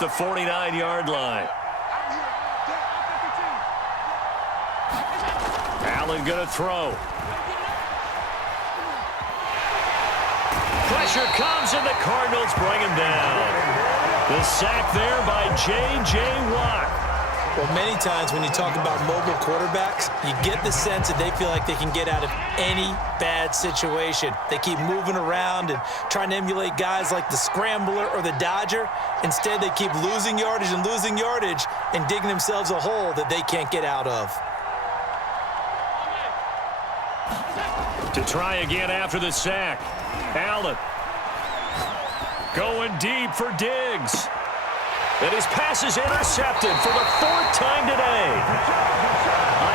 the 49-yard line. Allen going to throw. Pressure comes, and the Cardinals bring him down. The sack there by J.J. Watt. Well, many times when you talk about mobile quarterbacks, you get the sense that they feel like they can get out of any bad situation. They keep moving around and trying to emulate guys like the Scrambler or the Dodger. Instead, they keep losing yardage and digging themselves a hole that they can't get out of. To try again after the sack. Allen going deep for Diggs. And his pass is intercepted for the 4th time today.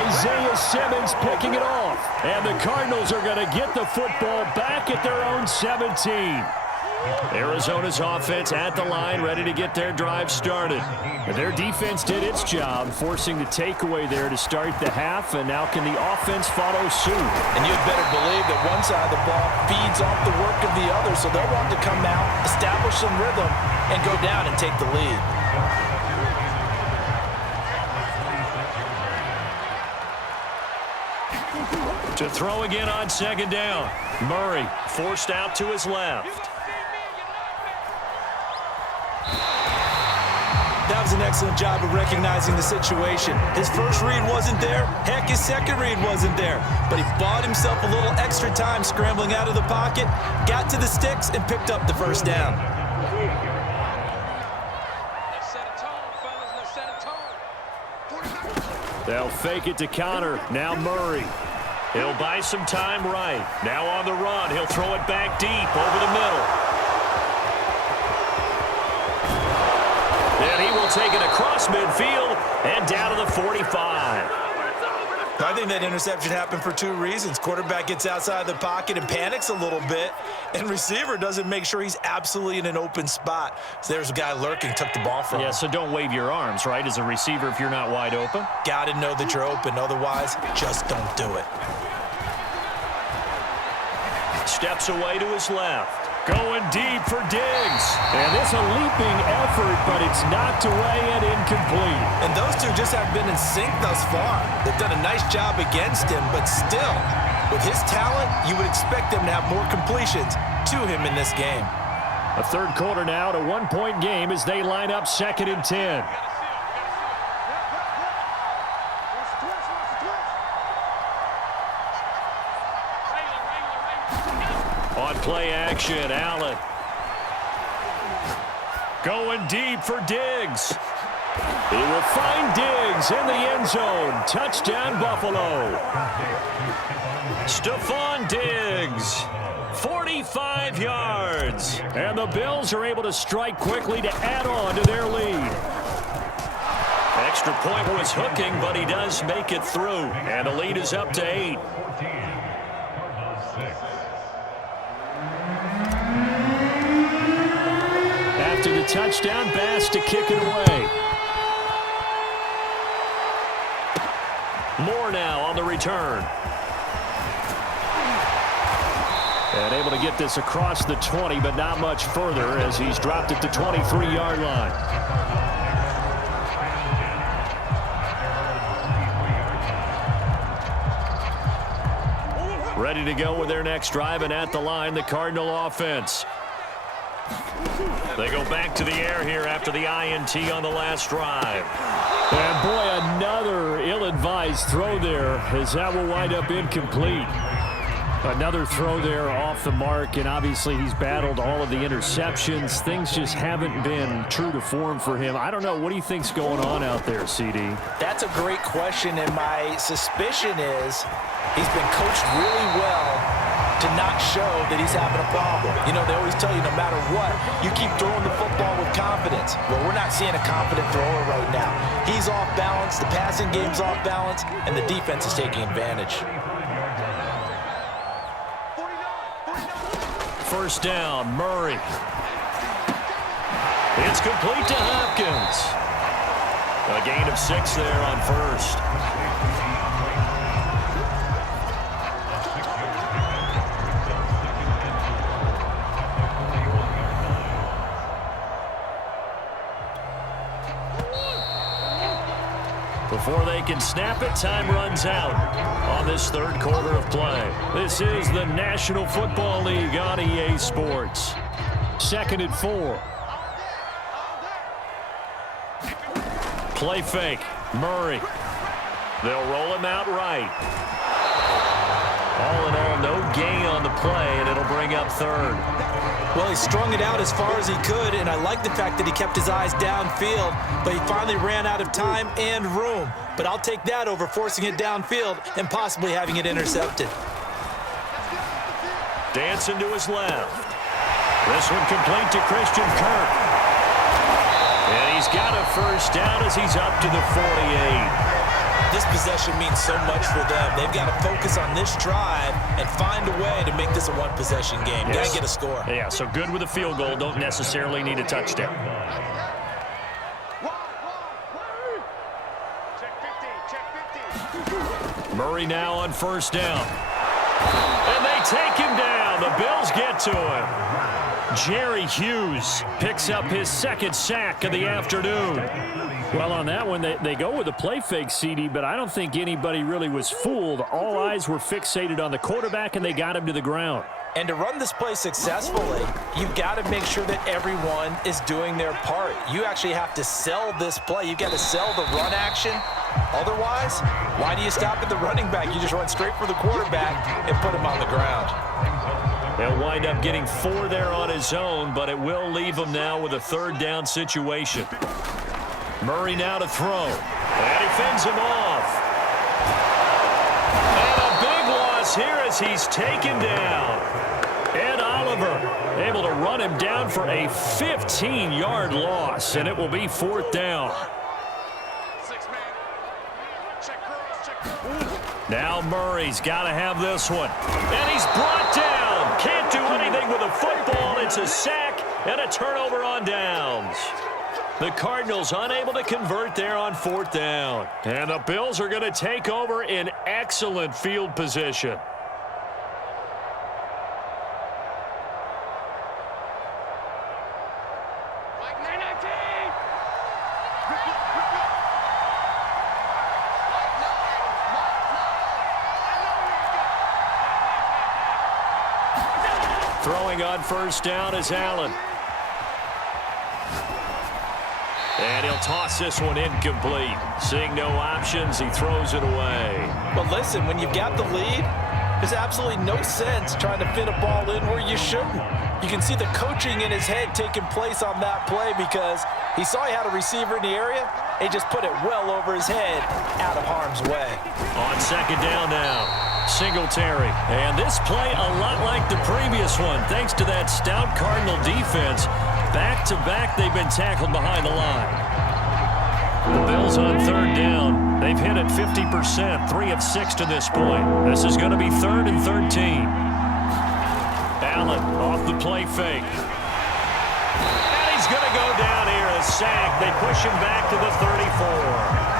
Isaiah Simmons picking it off. And the Cardinals are going to get the football back at their own 17. Arizona's offense at the line, ready to get their drive started. Their defense did its job, forcing the takeaway there to start the half, and now can the offense follow suit? And you'd better believe that one side of the ball feeds off the work of the other, so they'll want to come out, establish some rhythm, and go down and take the lead. To throw again on 2nd down. Murray forced out to his left. That was an excellent job of recognizing the situation. His first read wasn't there. Heck, his second read wasn't there. But he bought himself a little extra time scrambling out of the pocket, got to the sticks, and picked up the first down. Let's set a tone, fellas. Let's set a tone. They'll fake it to counter. Now Murray. He'll buy some time right. Now on the run. He'll throw it back deep over the middle. And he will take it across midfield and down to the 45. I think that interception happened for 2 reasons. Quarterback gets outside the pocket and panics a little bit, and receiver doesn't make sure he's absolutely in an open spot. So there's a guy lurking, took the ball from him. Yeah, so don't wave your arms, right, as a receiver if you're not wide open. Got to know that you're open. Otherwise, just don't do it. Steps away to his left. Going deep for Diggs. And it's a leaping effort, but it's knocked away and incomplete. And those two just have been in sync thus far. They've done a nice job against him, but still, with his talent, you would expect them to have more completions to him in this game. A 3rd quarter now, at a 1-point game as they line up 2nd and 10. On play action, Allen. Going deep for Diggs. He will find Diggs in the end zone. Touchdown, Buffalo. Stephon Diggs, 45 yards. And the Bills are able to strike quickly to add on to their lead. Extra point was hooking, but he does make it through. And the lead is up to 8. After the touchdown, Bass to kick it away. Moore now on the return. And able to get this across the 20, but not much further as he's dropped it to 23-yard line. Ready to go with their next drive, and at the line, the Cardinal offense. They go back to the air here after the INT on the last drive. And boy, another ill-advised throw there as that will wind up incomplete. Another throw there off the mark, and obviously he's battled all of the interceptions. Things just haven't been true to form for him. I don't know. What do you think's going on out there, CD? That's a great question, and my suspicion is he's been coached really well to not show that he's having a problem. You know, they always tell you no matter what, you keep throwing the football with confidence. Well, we're not seeing a confident thrower right now. He's off balance, the passing game's off balance, and the defense is taking advantage. First down, Murray. It's complete to Hopkins. A gain of 6 there on first. Before they can snap it, time runs out on this third quarter of play. This is the National Football League on EA Sports. 2nd and 4. Play fake. Murray. They'll roll him out right. All in all, no gain on the play, and it'll bring up third. Well, he strung it out as far as he could, and I like the fact that he kept his eyes downfield, but he finally ran out of time and room. But I'll take that over forcing it downfield and possibly having it intercepted. Dancing to his left. This one complete to Christian Kirk. And he's got a first down as he's up to the 48. This possession means so much for them. They've got to focus on this drive and find a way to make this a one-possession game. Yes. Got to get a score. Yeah, so good with a field goal. Don't necessarily need a touchdown. Murray now on first down. And they take him down. The Bills get to him. Jerry Hughes picks up his 2nd sack of the afternoon. Well, on that one, they go with a play fake, CD, but I don't think anybody really was fooled. All eyes were fixated on the quarterback, and they got him to the ground. And to run this play successfully, you've got to make sure that everyone is doing their part. You actually have to sell this play. You've got to sell the run action. Otherwise, why do you stop at the running back? You just run straight for the quarterback and put him on the ground. He'll wind up getting 4 there on his own, but it will leave him now with a 3rd down situation. Murray now to throw. And he fends him off. And a big loss here as he's taken down. Ed Oliver able to run him down for a 15-yard loss, and it will be 4th down. Now Murray's got to have this one. And he's brought down. Can't do anything with a football. It's a sack and a turnover on downs. The Cardinals unable to convert there on 4th down. And the Bills are going to take over in excellent field position. Throwing on first down is Allen. And he'll toss this one incomplete. Seeing no options, he throws it away. But listen, when you've got the lead, there's absolutely no sense trying to fit a ball in where you shouldn't. You can see the coaching in his head taking place on that play because he saw he had a receiver in the area. He just put it well over his head, out of harm's way. On 2nd down now, Singletary. And this play a lot like the previous one, thanks to that stout Cardinal defense. Back-to-back, they've been tackled behind the line. The Bills on 3rd down. They've hit it 50%, 3 of 6 to this point. This is going to be 3rd and 13. Allen off the play fake. And he's going to go down here, a sack. They push him back to the 34.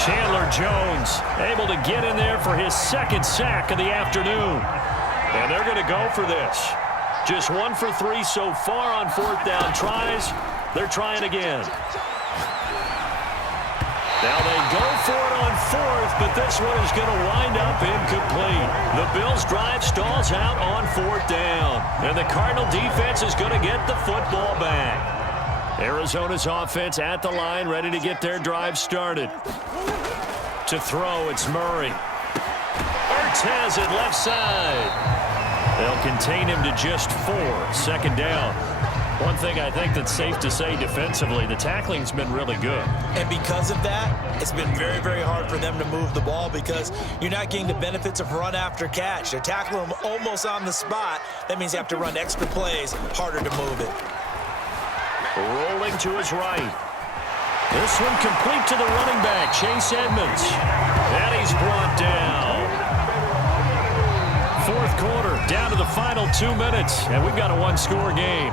Chandler Jones able to get in there for his 2nd sack of the afternoon. And they're going to go for this. Just 1 for 3 so far on 4th down tries. They're trying again. Now they go for it on 4th, but this one is going to wind up incomplete. The Bills' drive stalls out on 4th down. And the Cardinal defense is going to get the football back. Arizona's offense at the line, ready to get their drive started. To throw, it's Murray. Ertz has it left side. They'll contain him to just 4. 2nd down. One thing I think that's safe to say defensively, the tackling's been really good. And because of that, it's been very, very hard for them to move the ball because you're not getting the benefits of run after catch. They're tackling them almost on the spot. That means you have to run extra plays, harder to move it. Rolling to his right. This one complete to the running back, Chase Edmonds. And he's brought down. 4th quarter, down to the final 2 minutes, and we've got a 1-score game.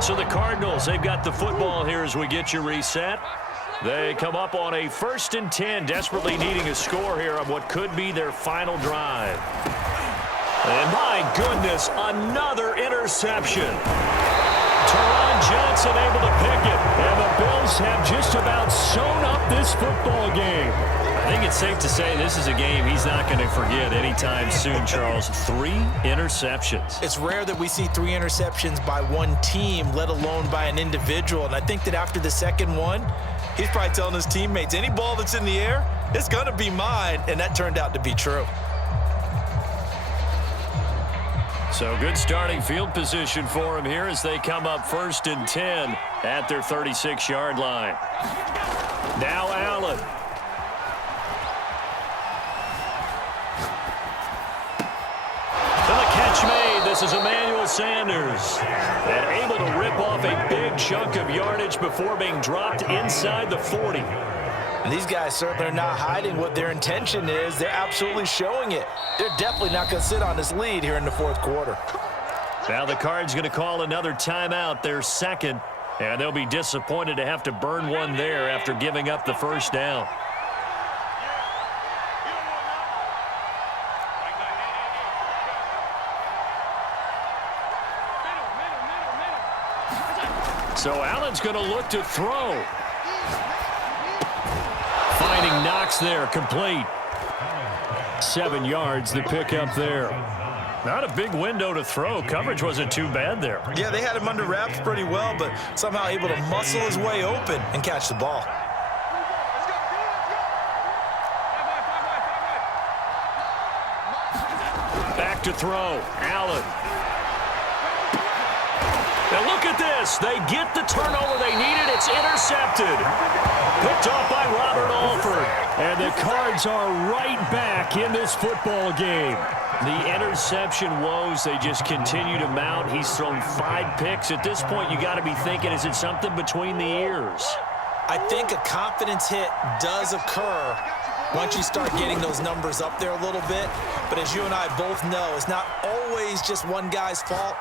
So the Cardinals, they've got the football here as we get you reset. They come up on a 1st and 10, desperately needing a score here on what could be their final drive. And my goodness, another interception. Teron Johnson able to pick it. And the Bills have just about sewn up this football game. I think it's safe to say this is a game he's not going to forget anytime soon, Charles. 3 interceptions. It's rare that we see 3 interceptions by one team, let alone by an individual. And I think that after the second one, he's probably telling his teammates, any ball that's in the air, it's going to be mine. And that turned out to be true. So good starting field position for him here as they come up 1st and 10 at their 36-yard line. Now Allen. And the catch made. This is Emmanuel Sanders. And able to rip off a big chunk of yardage before being dropped inside the 40. And these guys certainly are not hiding what their intention is. They're absolutely showing it. They're definitely not going to sit on this lead here in the 4th quarter. Now the Cards going to call another timeout, their second, and they'll be disappointed to have to burn one there after giving up the first down. So Allen's going to look to throw. Finding Knox there, complete. 7 yards, the pickup there. Not a big window to throw. Coverage wasn't too bad there. Yeah, they had him under wraps pretty well, but somehow able to muscle his way open and catch the ball. Back to throw. Allen. Now look at this. They get the turnover they needed. It's intercepted. Picked off by Robert Alford. And the Cards are right back in this football game. The interception woes, they just continue to mount. He's thrown 5 picks. At this point, you got to be thinking, is it something between the ears? I think a confidence hit does occur once you start getting those numbers up there a little bit. But as you and I both know, it's not always just one guy's fault.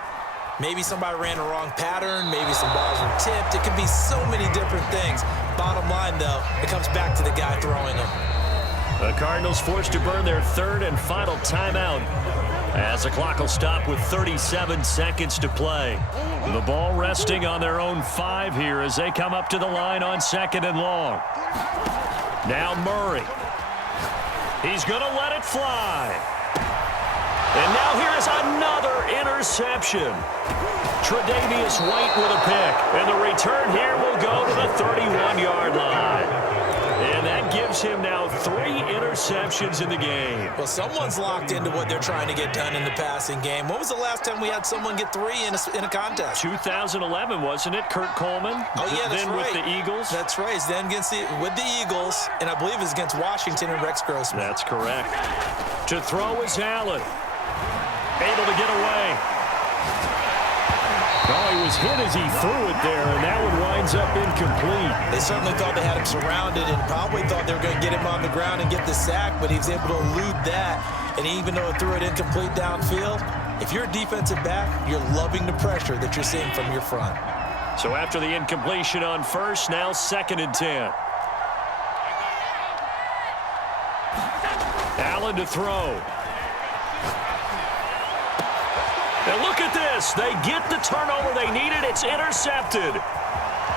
Maybe somebody ran a wrong pattern. Maybe some balls were tipped. It could be so many different things. Bottom line, though, it comes back to the guy throwing them. The Cardinals forced to burn their 3rd and final timeout as the clock will stop with 37 seconds to play. The ball resting on their own 5 here as they come up to the line on 2nd and long. Now Murray. He's going to let it fly. And now here is another interception. Tre'Davious White with a pick. And the return here will go to the 31-yard line. And that gives him now 3 interceptions in the game. Well, someone's locked into what they're trying to get done in the passing game. When was the last time we had someone get 3 in a contest? 2011, wasn't it? Kurt Coleman. Oh, yeah, that's then right. with the Eagles. That's right. It's then with the Eagles, and I believe it's against Washington and Rex Grossman. That's correct. To throw is Allen. Able to get away. Oh, he was hit as he threw it there, and that one winds up incomplete. They certainly thought they had him surrounded and probably thought they were going to get him on the ground and get the sack, but he was able to elude that. And even though it threw it incomplete downfield, if you're a defensive back, you're loving the pressure that you're seeing from your front. So after the incompletion on 1st, now 2nd and 10. Allen to throw. And look at this. They get the turnover they needed. It's intercepted.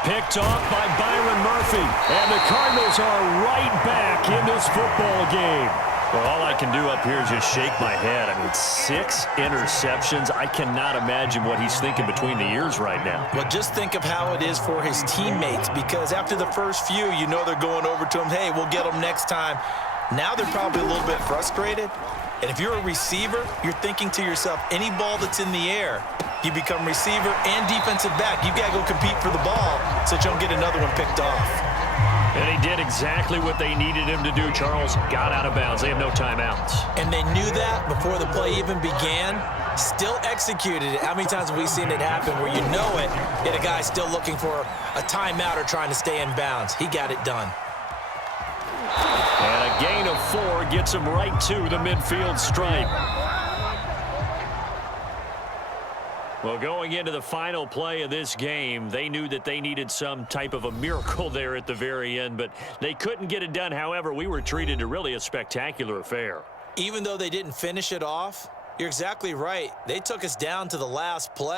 Picked off by Byron Murphy. And the Cardinals are right back in this football game. Well, all I can do up here is just shake my head. I mean, 6 interceptions. I cannot imagine what he's thinking between the ears right now. Well, just think of how it is for his teammates, because after the first few, you know they're going over to him, hey, we'll get them next time. Now they're probably a little bit frustrated. And if you're a receiver, you're thinking to yourself, any ball that's in the air, you become receiver and defensive back. You've got to go compete for the ball so that you don't get another one picked off. And he did exactly what they needed him to do, Charles. Got out of bounds. They have no timeouts. And they knew that before the play even began, still executed it. How many times have we seen it happen where you know it, yet a guy's still looking for a timeout or trying to stay in bounds? He got it done. And a gain of 4 gets him right to the midfield stripe. Well, going into the final play of this game, they knew that they needed some type of a miracle there at the very end, but they couldn't get it done. However, we were treated to really a spectacular affair. Even though they didn't finish it off, you're exactly right. They took us down to the last play.